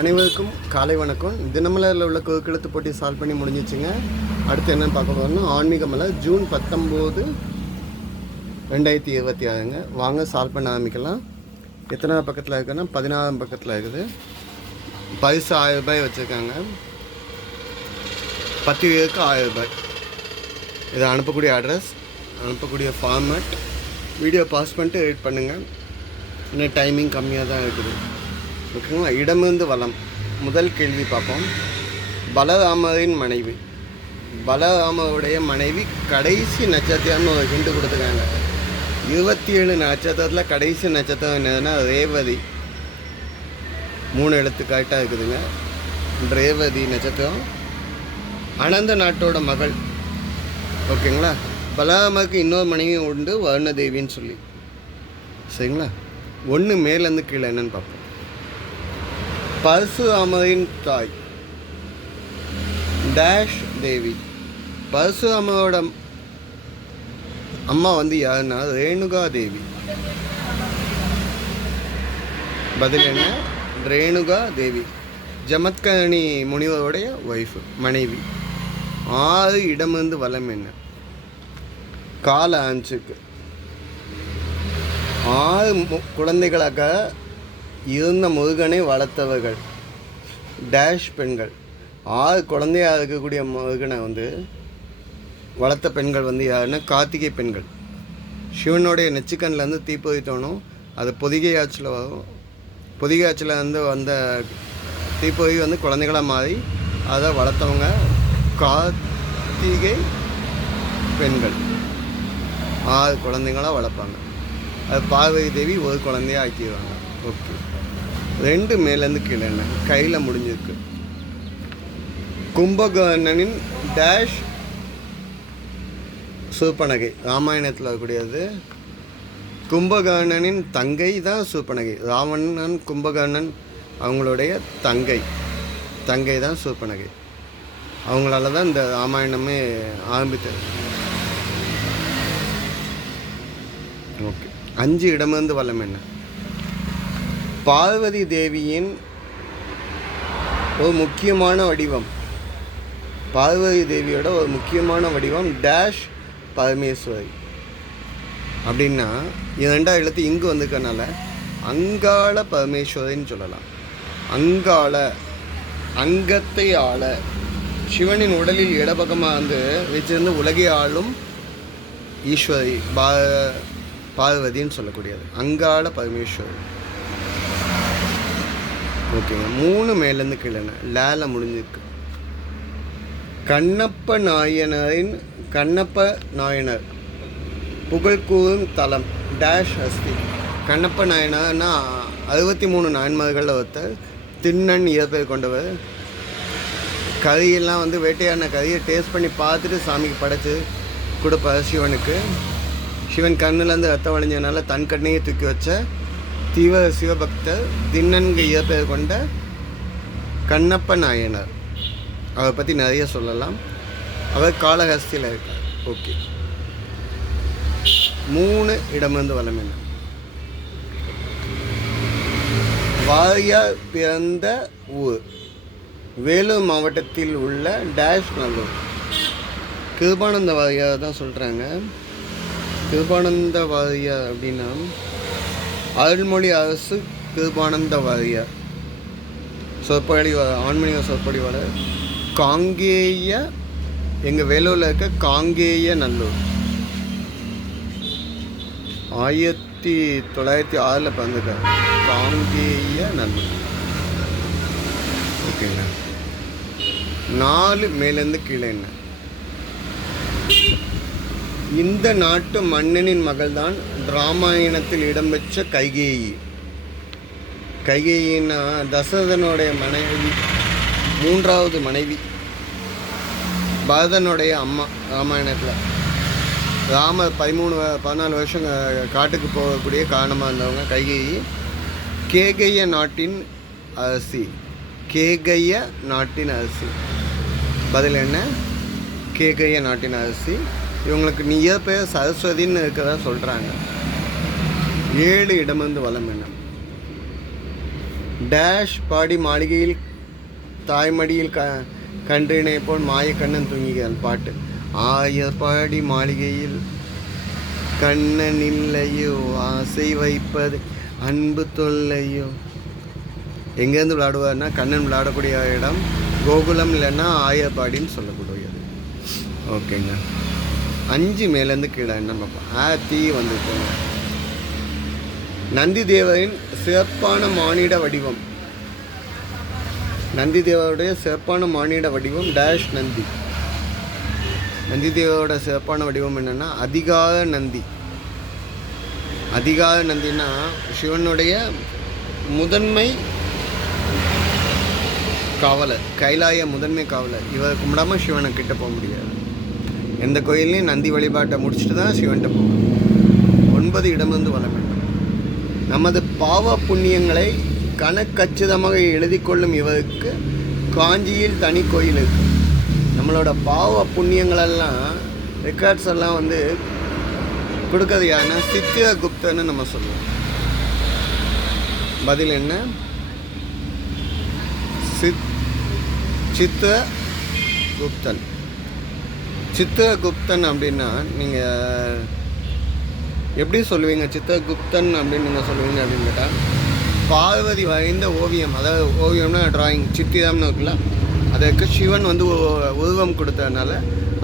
அனைவருக்கும் காலை வணக்கம். தினமலரில் உள்ள குறுக்கெழுத்து போட்டி சால்வ் பண்ணி முடிஞ்சிச்சுங்க. அடுத்து என்னென்னு பார்க்க போகிறோம்னா ஆன்மீக மலர் ஜூன் 19, 2026ங்க. வாங்க சால்வ் பண்ண ஆரம்பிக்கலாம். எத்தனாவது பக்கத்தில் இருக்குன்னா 16ஆம் பக்கத்தில் இருக்குது. பரிசு 1000 ரூபாய் வச்சுருக்காங்க. 10 பேருக்கு 1000 ரூபாய். இதை அனுப்பக்கூடிய அட்ரஸ், அனுப்பக்கூடிய ஃபார்மேட், வீடியோ பாஸ் பண்ணிட்டு எடிட் பண்ணுங்கள். இன்னும் டைமிங் கம்மியாக தான் இருக்குது. ஓகேங்களா. இடமிருந்து வலம். முதல் கேள்வி பார்ப்போம். பலராமரின் மனைவி, பலராமருடைய மனைவி கடைசி நட்சத்திரம்னு ஒரு ஹிண்டு கொடுத்துருக்காங்க. 27 நட்சத்திரத்தில் கடைசி நட்சத்திரம் என்னதுன்னா ரேவதி. 3 எழுத்து கரெக்டாக இருக்குதுங்க. ரேவதி நட்சத்திரம். அனந்த நாட்டோட மகள். ஓகேங்களா. பலராமருக்கு இன்னொரு மனைவி உண்டு, வருணதேவின்னு சொல்லி. சரிங்களா. ஒன்று மேலேருந்து கீழே என்னன்னு பார்ப்போம். பரசுராமரின் தாய் டேஷ் தேவி. பரசுராமரோட அம்மா யாருன்னா ரேணுகா தேவி. பதில் என்ன? ரேணுகா தேவி. ஜமத்கரணி முனிவருடைய ஒய்ஃபு, மனைவி. 6 இடமிருந்து வலம் என்ன? கால ஆன்சுக்கு 6 குழந்தைகளாக இருந்த முருகனை வளர்த்தவர்கள் டேஷ் பெண்கள். 6 குழந்தையாக இருக்கக்கூடிய முருகனை வளர்த்த பெண்கள் யாருன்னா கார்த்திகை பெண்கள். சிவனுடைய நெச்சிக்கண்ணிலேருந்து தீப்பொறித்தோணும், அது பொதிகை ஆற்றில் வரும். பொதிகை ஆற்றில் வந்த தீப்பொறி குழந்தைகளாக மாறி அதை வளர்த்தவங்க கார்த்திகை பெண்கள். 6 குழந்தைங்களாக வளர்ப்பாங்க. அது பார்வதி தேவி ஒரு குழந்தையாக ஆக்கிடுவாங்க. ஓகே. 2 மேலேருந்து கீழே என்ன? கையில் முடிஞ்சிருக்கு. கும்பகர்ணனின் டேஷ் சூர்பனகை. ராமாயணத்தில் இருக்கக்கூடியது. கும்பகர்ணனின் தங்கை தான் சூர்பனகை. ராவணன் கும்பகர்ணன் அவங்களுடைய தங்கை தான் சூர்பனகை. அவங்களால தான் இந்த ராமாயணமே ஆரம்பித்தது. ஓகே. 5 இடமிருந்து வலம் என்ன? பார்வதி தேவியின் ஒரு முக்கியமான வடிவம். பார்வதி தேவியோட ஒரு முக்கியமான வடிவம் டேஷ் பரமேஸ்வரி. அப்படின்னா 2 எழுத்து இங்கு வந்திருக்கனால அங்காள பரமேஸ்வரின்னு சொல்லலாம். அங்காள, அங்கத்தை ஆள. சிவனின் உடலில் இடப்பக்கமாக வச்சிருந்து உலகை ஆளும் ஈஸ்வரி பார்வதின்னு சொல்லக்கூடியது அங்காள பரமேஸ்வரி. ஓகேங்க. 3 மேலேருந்து கீழே லேல முடிஞ்சிருக்கு. கண்ணப்ப நாயனர் புகழ்கூறும் தலம் டேஷ் அஸ்தி. கண்ணப்ப நாயனர்னா 63 நாயன்மார்களில் ஒருத்தர். திண்ணன் இயற்பெயர் கொண்டவர். கறியெல்லாம் வேட்டையான கறியை டேஸ்ட் பண்ணி பார்த்துட்டு சாமிக்கு படைச்சி கொடுப்பார் சிவனுக்கு. சிவன் கண்ணுலேருந்து ரத்தம் வழிஞ்சதுனால தன் கண்ணையே தூக்கி வச்ச தீவிர சிவபக்தர் திண்ணன்க இயற்பெயர் கொண்ட கண்ணப்ப நாயனர். அவரை பற்றி நிறைய சொல்லலாம். அவர் காளஹஸ்தியில் இருக்கார். ஓகே. 3 இடமிருந்து வலம் என்ன? வாரியார் பிறந்த ஊர் வேலூர் மாவட்டத்தில் உள்ள டேஷ் நல்லூர். கிருபானந்த வாரியார் தான் சொல்கிறாங்க. கிருபானந்த வாரியார் அப்படின்னா அருள்மொழி அரசு கிருபானந்த வாரியார். ஆன்மீக சொற்பொழிவாளர். காங்கேய, எங்கள் வேலூரில் இருக்க காங்கேய நல்லூர். 1906 பிறந்திருக்கார். காங்கேய நல்லூர். ஓகேங்க. 4 மேலேருந்து கீழே என்ன? இந்த நாட்டு மன்னனின் மகள்தான் ராமாயணத்தில் இடம்பெற்ற கைகேயி. கைகேயின்னா தசரதனுடைய மனைவி, 3வது மனைவி. பரதனுடைய அம்மா. ராமாயணத்தில் ராமர் 14 வருஷம் காட்டுக்கு போகக்கூடிய காரணமாக இருந்தவங்க கைகேயி. கேகய நாட்டின் அரசி. கேகய நாட்டின் அரசி. பதில் என்ன? கேகய நாட்டின் அரசி. இவங்களுக்கு நியர் பேர் சரஸ்வதின்னு இருக்கிறதா சொல்கிறாங்க. 7 இடமிருந்து வலம் என்ன? டேஷ் பாடி மாளிகையில் தாய்மடியில் கன்றினை போல் மாயக்கண்ணன் தூங்குகிறான் பாட்டு. ஆயப்பாடி மாளிகையில் கண்ணன் இல்லையோ ஆசை வைப்பது அன்பு தொல்லையோ. எங்கேருந்து விளையாடுவார்னா கண்ணன் விளையாடக்கூடிய இடம் கோகுலம், இல்லைன்னா ஆயப்பாடின்னு சொல்லக்கூடியது. ஓகேங்க. 5 மேலேருந்து கீழே என்ன பார்ப்போம். தீ வந்துருக்கோங்க. நந்தி தேவரின் சிறப்பான மானிட வடிவம். நந்தி தேவருடைய சிறப்பான மானிட வடிவம் டேஷ் நந்தி. நந்தி தேவரோட சிறப்பான வடிவம் என்னென்னா அதிகார நந்தி. அதிகார நந்தினா சிவனுடைய முதன்மை காவலர், கைலாய முதன்மை காவலர். இவர் கும்பிடாமல் சிவனை கிட்ட போக முடியாது. எந்த கோயிலையும் நந்தி வழிபாட்டை முடிச்சுட்டு தான் சிவன்கிட்ட போகணும். 9 இடமிருந்து வர வேண்டும். நமது பாவ புண்ணியங்களை கணக்கச்சிதமாக எழுதி கொள்ளும் இவருக்கு காஞ்சியில் தனி கோயில் இருக்கு. நம்மளோட பாவ புண்ணியங்களெல்லாம் ரெக்கார்ட்ஸ் எல்லாம் வந்து கொடுக்கறது யாருன்னா சித்திரகுப்தன்னு நம்ம சொல்லுவோம். பதில் என்ன? சித்திரகுப்தன். சித்திரகுப்தன் அப்படின்னா நீங்கள் எப்படி சொல்லுவீங்க? சித்திரகுப்தன் அப்படின்னு நீங்கள் சொல்லுவீங்க அப்படின்னு கேட்டால், பார்வதி வரைந்த ஓவியம், அதாவது ஓவியம்னா டிராயிங், சித்திரம்னு இருக்குல்ல, அதற்கு சிவன் வந்து உருவம் கொடுத்ததுனால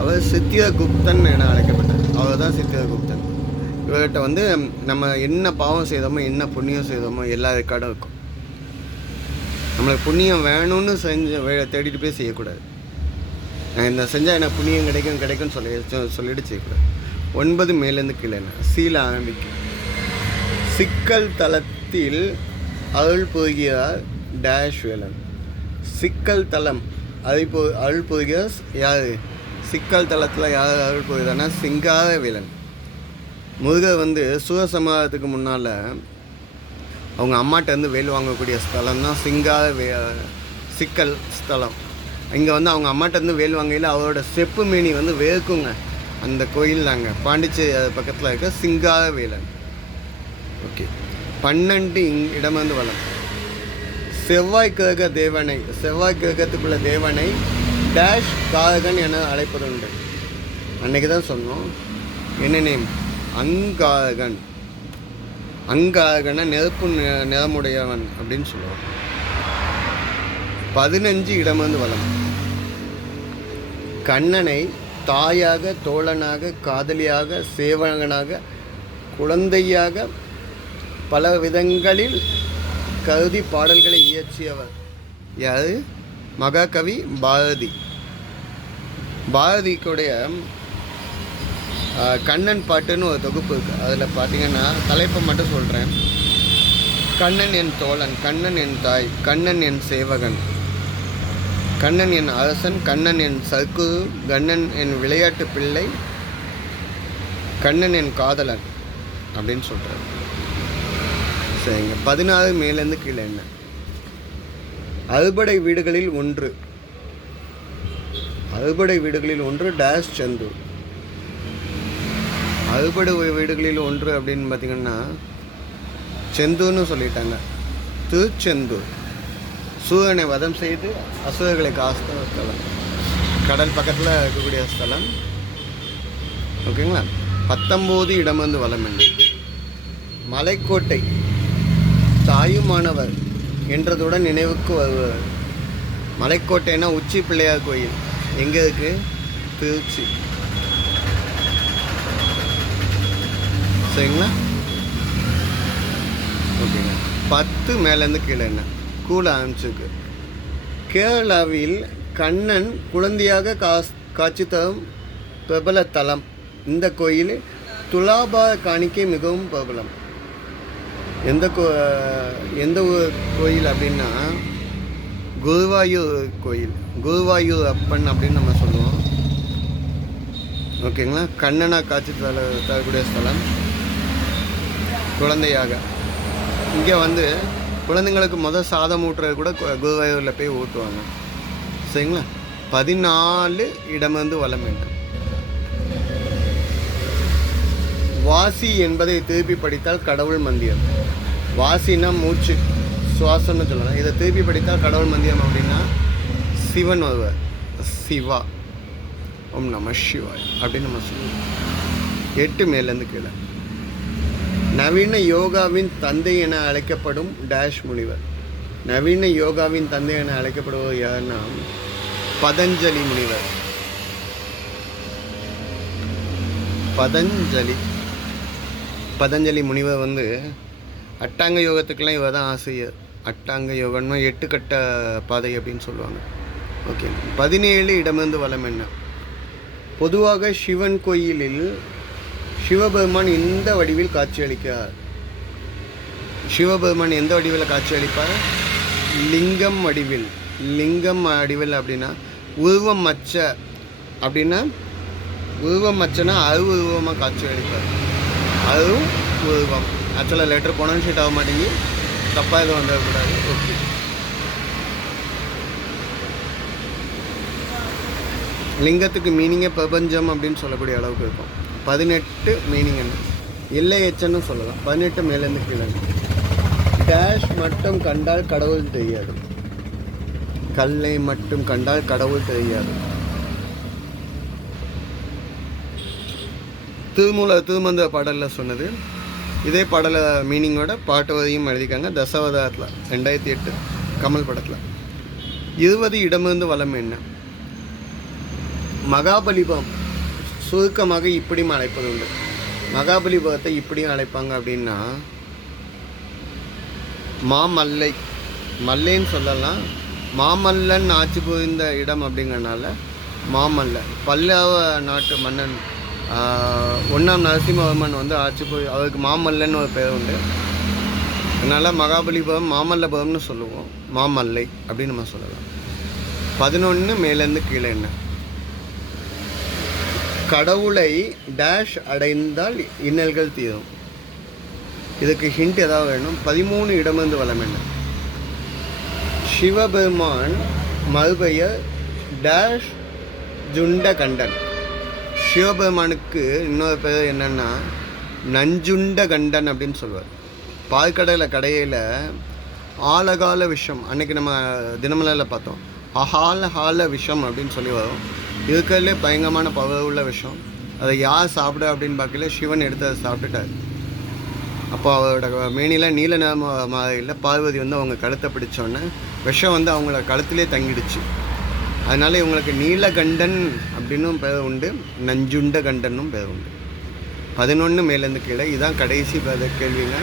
அவர் சித்திரகுப்தன் என அழைக்கப்பட்டார். அவர் தான் சித்திரகுப்தன். இவர்கிட்ட வந்து நம்ம என்ன பாவம் செய்தோமோ, என்ன புண்ணியம் செய்தோமோ எல்லா ரெக்கார்டும் இருக்கும். நம்மளுக்கு புண்ணியம் வேணும்னு தேடிட்டு போய் செய்யக்கூடாது. நான் இந்த செஞ்சால் எனக்கு புண்ணியம் கிடைக்கும்னு சொல்லிட்டு செய்யக்கூடாது. 9 மேலேருந்து கீழே சீல ஆரம்பிக்கும். சிக்கல் தளத்தில் அருள் புரிகிறார் டேஷ் வேலன். சிக்கல் தளம் அருள் புரிகிறார் யார்? சிக்கல் தளத்தில் யார் அருள் புரிகிறார்னா சிங்கார வேலன். முருகர் வந்து சூரசம்ஹாரத்துக்கு முன்னால் அவங்க அம்மாட்டேருந்து வேல் வாங்கக்கூடிய ஸ்தலம் தான் சிக்கல் ஸ்தலம். இங்கே வந்து அவங்க அம்மாட்டேருந்து வேல் வாங்கையில் அவரோட செப்பு மேனி வந்து வேர்க்குங்க. அந்த கோயில் தாங்க பாண்டிச்சேரி பக்கத்தில் இருக்க சிங்கார வேலன். ஓகே. 12 இடமிருந்து வளம். செவ்வாய் கிரக தேவனை, செவ்வாய் கிரகத்துக்குள்ள தேவனை டேஷ் காரகன் என அழைப்பதுண்டு. அன்னைக்கு தான் சொன்னோம். என்ன நேம்? அங்காரகன். அங்காரகனை நெருப்பு நிறமுடையவன் அப்படின்னு சொல்லுவான். 15 இடமிருந்து வளம். கண்ணனை தாயாக, தோழனாக, காதலியாக, சேவகனாக, குழந்தையாக பல விதங்களில் கருதி பாடல்களை இயற்றியவர் யார்? மகாகவி பாரதி. பாரதிக்குடைய கண்ணன் பாட்டுன்னு ஒரு தொகுப்பு இருக்குது. அதில் பார்த்தீங்கன்னா தலைப்பை மட்டும் சொல்கிறேன். கண்ணன் என் தோழன், கண்ணன் என் தாய், கண்ணன் என் சேவகன், கண்ணன் என் அரசன், கண்ணன் என் சர்க்குரு, கண்ணன் என் விளையாட்டு பிள்ளை, கண்ணன் என் காதலன் அப்படின்னு சொல்கிறார். சரிங்க. 16 மேலேருந்து கீழே என்ன? அறுபடை வீடுகளில் ஒன்று. அறுபடை வீடுகளில் ஒன்று டேஷ் செந்தூர். அறுபடை வீடுகளில் ஒன்று அப்படின்னு பார்த்தீங்கன்னா செந்தூர்னு சொல்லிட்டாங்க. திருச்செந்தூர். சூரியனை வதம் செய்து அசுரர்களை காத்த ஸ்தலம். கடல் பக்கத்தில் இருக்கக்கூடிய ஸ்தலம். ஓகேங்களா. 19 இடமிருந்து வளம் என்ன? மலைக்கோட்டை. தாயுமானவர் என்றதுடன் நினைவுக்கு வருவார். மலைக்கோட்டைன்னா உச்சி பிள்ளையார் கோயில். எங்கே இருக்குது? திருச்சி. சரிங்களா. ஓகேங்க. 10 மேலேருந்து கீழே என்ன? கூட ஆரம்பிச்சிருக்கு. கேரளாவில் கண்ணன் குழந்தையாக காட்சி தரும் பிரபல தலம். இந்த கோயில் துலாபார காணிக்கை மிகவும் பிரபலம். எந்த கோயில் அப்படின்னா குருவாயூர் கோயில். குருவாயூர் அப்பன் அப்படின்னு நம்ம சொல்லுவோம். ஓகேங்களா. கண்ணனாக காட்சி தரக்கூடிய ஸ்தலம், குழந்தையாக. இங்கே வந்து குழந்தைங்களுக்கு சாதம் ஊட்டுறது கூட குருவாயூரில் போய் ஊட்டுவாங்க. சரிங்களா. 14 இடமிருந்து வளம் வேண்டும். வாசி என்பதை திருப்பி படித்தால் கடவுள் மந்திரம். வாசினா மூச்சு. சுவாசம்னு சொல்லலாம். இதை திருப்பி படித்தால் கடவுள் மந்திரம் அப்படின்னா சிவன் ஒருவர், சிவா, ஓம் நம சிவாய் அப்படின்னு நம்ம சொல்லுவோம். 8 மேலேருந்து கீழே. நவீன யோகாவின் தந்தை என அழைக்கப்படும் டேஷ் முனிவர். நவீன யோகாவின் தந்தை என அழைக்கப்படுவது யாருன்னா பதஞ்சலி முனிவர். பதஞ்சலி முனிவர் வந்து அட்டாங்க யோகத்துக்கெல்லாம் இவர் தான் ஆசிரியர். அட்டாங்க யோகம்னா 8 கட்ட பாதை அப்படின்னு சொல்லுவாங்க. ஓகே. 17 இடமிருந்து வலம் என்ன? பொதுவாக சிவன் கோயிலில் சிவபெருமான் இந்த வடிவில் காட்சியளிக்கிறார். சிவபெருமான் எந்த வடிவில் காட்சியளிப்பார்? லிங்கம் வடிவில். லிங்கம் வடிவில் அப்படின்னா உருவம் மச்ச அப்படின்னா உருவம் மச்சனா உருவமாக காட்சியளிப்பார். அதுவும் உருவம். ஆக்சுவலாக லெட்டர் ப்ரொனன்ஷியேட் ஆக மாட்டேங்கி, தப்பாக எதுவும் வந்துடக்கூடாது. ஓகே. லிங்கத்துக்கு மீனிங்கே பிரபஞ்சம் அப்படின்னு சொல்லக்கூடிய அளவுக்கு இருக்கும். 18 மீனிங் என்ன? எல்லை எச்சன்னு சொல்லலாம். 18 மேலேருந்து கீழே. டேஷ் மட்டும் கண்டால் கடவுள் தெரியாது. கல்லை மட்டும் கண்டால் கடவுள் தெரியாது. திருமந்திர பாடலில் சொன்னது. இதே பாடலை மீனிங்கோட பாட்டுவதையும் எழுதிக்காங்க தசாவதாரத்தில் 2008 கமல் படத்தில். 20 இடமிருந்து வலம் என்ன? மகாபலிபுரம் சுருக்கமாக இப்படியும் அழைப்பது உண்டு. மகாபலிபுரத்தை இப்படியும் அழைப்பாங்க அப்படின்னா மாமல்லை, மல்லைன்னு சொல்லலாம். மாமல்லன் ஆட்சி புரிந்த இடம் அப்படிங்கிறனால மாமல்ல. பல்லவ நாட்டு மன்னன் 1ஆம் நரசிம்மவர்மன் வந்து ஆட்சி போய் அவருக்கு மாமல்லன்னு ஒரு பேர் உண்டு. அதனால் மகாபலிபுரம் மாமல்லபுரம்னு சொல்லுவோம். மாமல்லை அப்படின்னு நம்ம சொல்லலாம். 11 மேலேருந்து கீழே என்ன? கடவுளை டேஷ் அடைந்தால் இன்னல்கள் தீரும். இதுக்கு ஹிண்ட் ஏதாவது வேணும். 13 இடமிருந்து வலம் என்ன? சிவபெருமான் மறுபெயர் டேஷ் ஜுண்ட கண்டன். சிவபெருமானுக்கு இன்னொரு பேர் என்னென்னா நஞ்சுண்ட கண்டன் அப்படின்னு சொல்லுவார். பால்கடையில் கடையில் ஆலகால விஷம், அன்றைக்கி நம்ம தினமலையில் பார்த்தோம். ஹால விஷம் அப்படின்னு சொல்லி வரும். இருக்கிறதுலே பயங்கரமான பவர் உள்ள விஷம். அதை யார் சாப்பிட அப்படின்னு பார்க்கல, சிவன் எடுத்து அதை சாப்பிட்டுட்டார். அப்போ அவரோட மேனியில் நீல நிறமாதிரியில் பார்வதி வந்து அவங்க கழுத்தை பிடிச்சோன்னே விஷம் வந்து அவங்கள கழுத்திலே தங்கிடுச்சு. அதனால் இவங்களுக்கு நீலகண்டன் அப்படின்னும் பேர் உண்டு, நஞ்சுண்ட கண்டனும் பேர் உண்டு. 11 மேலேருந்து கீழே. இதுதான் கடைசி கேள்விங்க.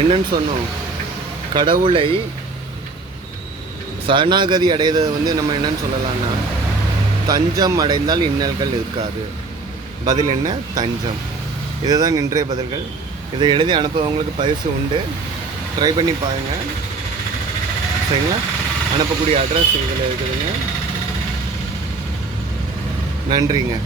என்னன்னு சொன்னோம்? கடவுளை சரணாகதி அடையதை வந்து நம்ம என்னன்னு சொல்லலாம்னா தஞ்சம் அடைந்தால் இன்னல்கள் இருக்காது. பதில் என்ன? தஞ்சம். இதுதான் இன்றைய பதில்கள். இதை எழுதி அனுப்புறவங்களுக்கு பரிசு உண்டு. ட்ரை பண்ணி பாருங்கள். சரிங்களா? அனுப்பக்கூடிய அட்ரஸ் இதில் இருக்குதுங்க. நன்றிங்க.